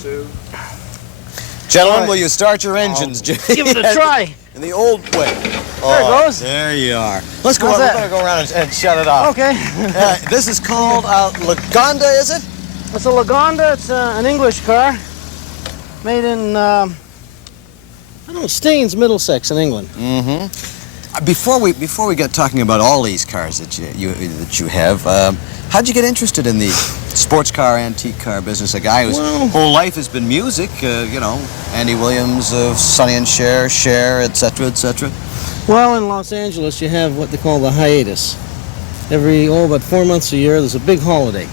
2. Gentlemen, will you start your engines? Give it a try. In the old way. There it goes. There you are. Let's go. How's We're that? going to go around and shut it off. Okay. This is called Lagonda, is it? It's a Lagonda. It's an English car, made in Staines, Middlesex, in England. Mm-hmm. Before we get talking about all these cars that you have, how'd you get interested in the sports car, antique car business? A guy whose whole life has been music, Andy Williams, Sonny and Cher, etc., etc. Well, in Los Angeles, you have what they call the hiatus. About 4 months a year, there's a big holiday.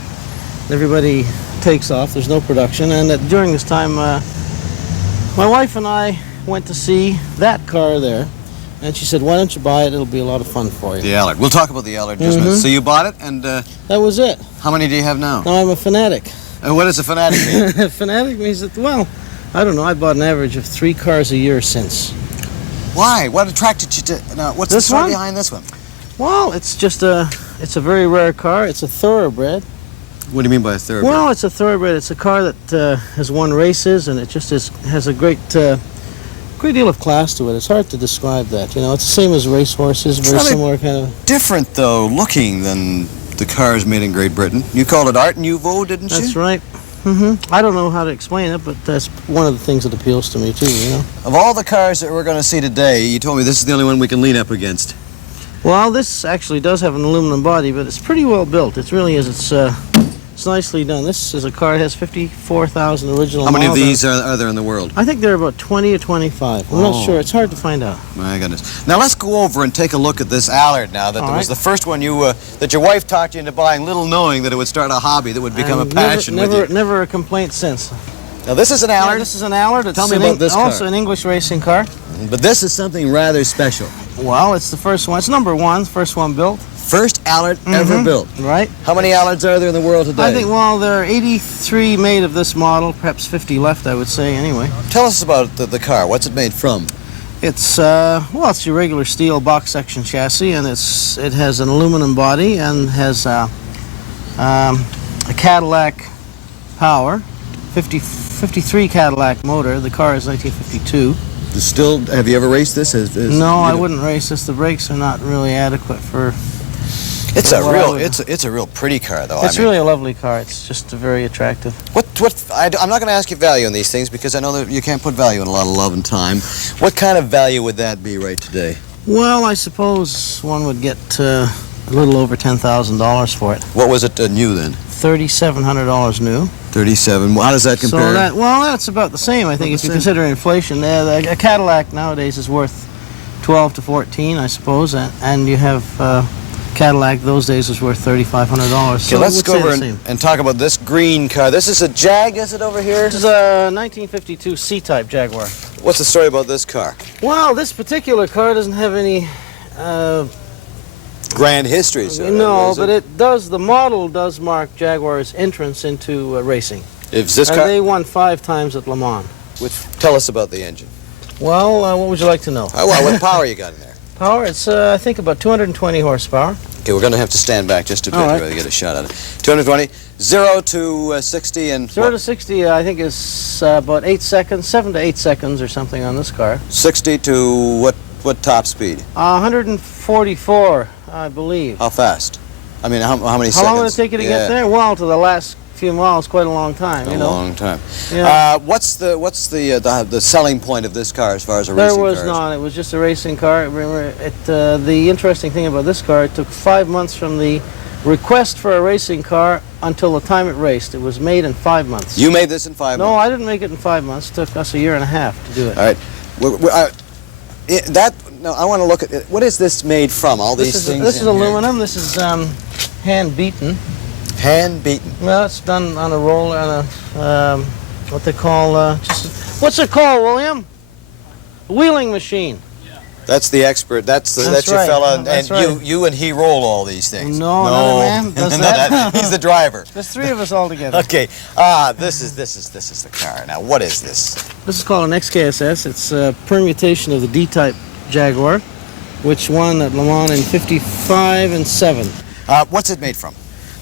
Everybody takes off. There's no production, and during this time, my wife and I went to see that car there. And she said, why don't you buy it? It'll be a lot of fun for you. The Allard. We'll talk about the Allard in just a minute. So you bought it, and... that was it. How many do you have now? Now I'm a fanatic. And what does a fanatic mean? A fanatic means that, well, I don't know. I bought an average of 3 cars a year since. Why? What attracted you to... Now, what's the story behind this one? Well, it's just it's a very rare car. It's a thoroughbred. What do you mean by a thoroughbred? Well, it's a thoroughbred. It's a car that has won races, and it just has a great deal of class to it. It's hard to describe that. You know, it's the same as racehorses, very similar kind of... Different, though, looking than the cars made in Great Britain. You called it Art Nouveau, didn't you? That's right. I don't know how to explain it, but that's one of the things that appeals to me, too, you know. Of all the cars that we're going to see today, you told me this is the only one we can lean up against. Well, this actually does have an aluminum body, but it's pretty well built. It really is. It's nicely done. This is a car that has 54,000 original miles. How many of these are there in the world? I think there are about 20 or 25. I'm not sure. It's hard to find out. My goodness. Now let's go over and take a look at this Allard now. That was the first one that your wife talked you into buying, little knowing that it would start a hobby that would become a passion with you. Never a complaint since. Now this is an Allard? Yeah, this is an Allard. Tell me about this car. Also an English racing car. But this is something rather special. Well, it's the first one. It's number 1, first one built. First Allard ever built. Right. How many Allards are there in the world today? I think, well, there are 83 made of this model, perhaps 50 left, I would say, anyway. Tell us about the car. What's it made from? It's, it's your regular steel box section chassis, and it has an aluminum body and has a Cadillac power, 53 Cadillac motor. The car is 1952. Have you ever raced this? No, I wouldn't race this. The brakes are not really adequate for... It's a real pretty car, though. It's really a lovely car. It's just very attractive. I'm not going to ask you value on these things because I know that you can't put value in a lot of love and time. What kind of value would that be right today? Well, I suppose one would get a little over $10,000 for it. What was it new then? $3,700 new. 37. How does that compare? That's about the same, I think, if you consider inflation. A Cadillac nowadays is worth 12 to 14, I suppose, and you have Cadillac those days was worth $3,500. Okay, So let's go over and talk about this green car. This is a Jag, is it, over here? This is a 1952 C-Type Jaguar. What's the story about this car? Well, this particular car doesn't have any... grand history, sir. No, but it does. The model does mark Jaguar's entrance into racing. Is this car? They won 5 times at Le Mans. Tell us about the engine. Well, what would you like to know? What power you got in there? Power, it's I think about 220 horsepower. Okay, we're going to have to stand back just a bit to really get a shot at it. 220, 0 to 60, and 0 to 60, I think is about 8 seconds, 7 to 8 seconds or something on this car. 60 to what top speed? 144, I believe. How fast? I mean, how many seconds? How long would it take you to get there? Well, to the last few miles, quite a long time. A long time. Yeah. What's the selling point of this car as far as a racing car? There was none. It was just a racing car. The interesting thing about this car, it took 5 months from the request for a racing car until the time it raced. It was made in 5 months. You made this in 5 months? No, I didn't make it in 5 months. It took us a year and a half to do it. All right. I want to look at it. What is this made from? All these things. This is aluminum. This is hand beaten. Hand beaten. Well, it's done on a roller, on a what they call what's it called, William? A wheeling machine. That's the expert. That's your fella, and you and he roll all these things. No, another man does that. He's the driver. There's 3 of us all together. Okay. This is the car. Now, what is this? This is called an XKSS. It's a permutation of the D-Type Jaguar, which won at Le Mans in 55 and 7. What's it made from?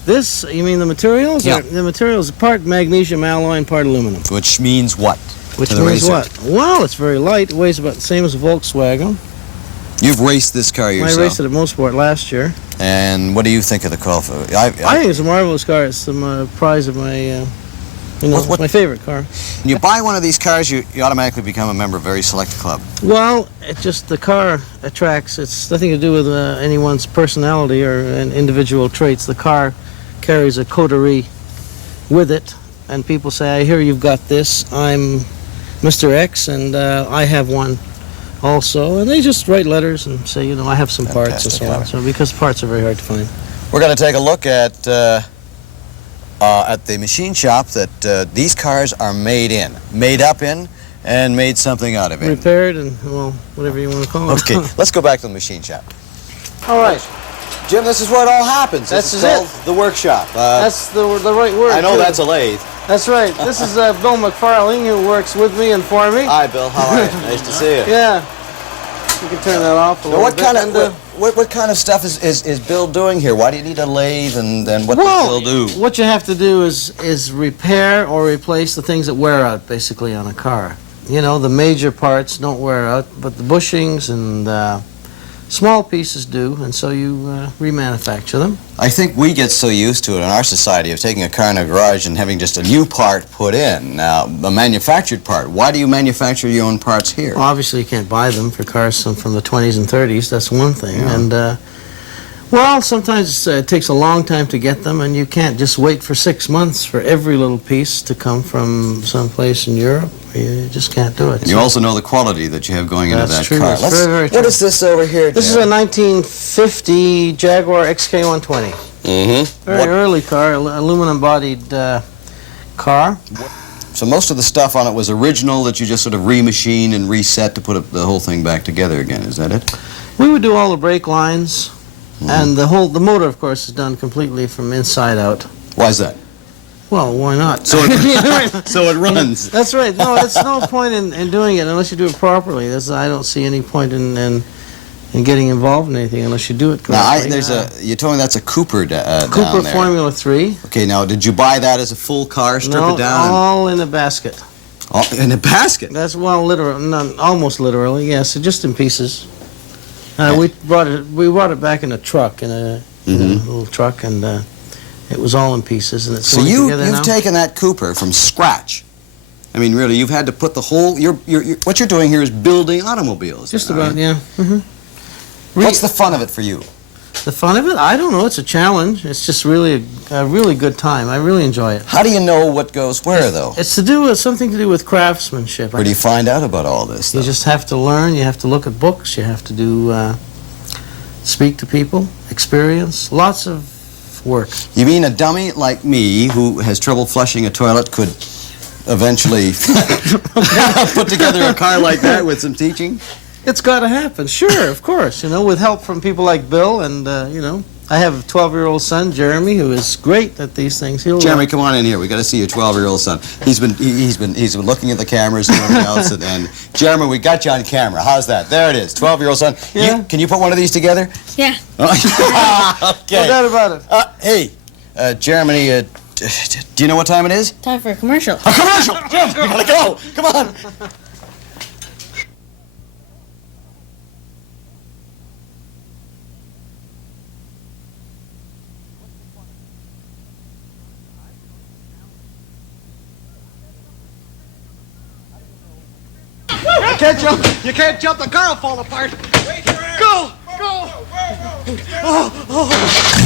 This, you mean the materials? Yeah. The materials, part magnesium alloy and part aluminum. Which means what? Which to the means racer? what? Well, it's very light. It weighs about the same as a Volkswagen. You've raced this car yourself. I raced it at Motorsport last year. And what do you think of the car? I think it's a marvelous car. It's the prize of my, What- my favorite car. When you buy one of these cars, you automatically become a member of a very select club. Well, it just the car attracts. It's nothing to do with anyone's personality or individual traits. The car carries a coterie with it, and people say, "I hear you've got this. I'm Mr. X, and I have one also." And they just write letters and say, I have some parts and so on. So because parts are very hard to find. We're going to take a look at the machine shop that these cars are made up in, and made something out of it. Repaired and, whatever you want to call it. Okay, let's go back to the machine shop. All right. Jim, this is where it all happens. This This is called the workshop. That's the right word. I know too. that's a lathe. That's right. This is Bill McFarling, who works with me and for me. Hi, Bill. How are you? Nice to see you. Yeah. You can turn that off a Now, little what bit. kind and, of what kind of stuff is Bill doing here? Why do you need a lathe, and what does Bill do? What you have to do is repair or replace the things that wear out, basically, on a car. The major parts don't wear out, but the bushings and small pieces do, and so you remanufacture them. I think we get so used to it in our society of taking a car in a garage and having just a new part put in. Now, a manufactured part. Why do you manufacture your own parts here? Well, obviously, you can't buy them for cars from the 20s and 30s. That's one thing. Yeah. And, sometimes it takes a long time to get them, and you can't just wait for 6 months for every little piece to come from someplace in Europe. You just can't do it. And you also know the quality that you have going into That's that true. car. It's very, very true. What is this over here, This is a 1950 Jaguar XK120. Mm-hmm. Very early car, aluminum-bodied car. So most of the stuff on it was original that you just sort of remachined and reset to put the whole thing back together again. Is that it? We would do all the brake lines, and the motor, of course, is done completely from inside out. Why is that? Well, why not? So it runs. That's right. No, there's no point in doing it unless you do it properly. I don't see any point in getting involved in anything unless you do it correctly. Now, you told me that's a Cooper down Cooper there. Formula 3. Okay, now, did you buy that as a full car, strip No, it down? all in a basket. In a basket? That's, almost literally, yes, just in pieces. We brought it back in a truck, in a little truck, and it was all in pieces, and it's So going you've together now. taken that Cooper from scratch. I mean, really, you've had to put the whole... what you're doing here is building automobiles. Just aren't about, you? yeah. Mm-hmm. What's the fun of it for you? The fun of it? I don't know. It's a challenge. It's just really a really good time. I really enjoy it. How do you know what goes where, though? It's something to do with craftsmanship. Where do you find out about all this You stuff? just have to learn. You have to look at books. You have to speak to people, experience, lots of work. You mean a dummy like me who has trouble flushing a toilet could eventually put together a car like that with some teaching? It's got to happen, sure, of course. With help from people like Bill, and I have a 12-year-old son, Jeremy, who is great at these things. Jeremy, come on in here. We got to see your 12-year-old son. He's been looking at the cameras and everything else. And Jeremy, we got you on camera. How's that? There it is. 12-year-old son. Yeah. Can you put one of these together? Yeah. Okay. No doubt about it. Hey, Jeremy. Do you know what time it is? Time for a commercial. A commercial. Jim, you gotta go. Come on. You can't jump, the car will fall apart. Wait for it. Go. Oh.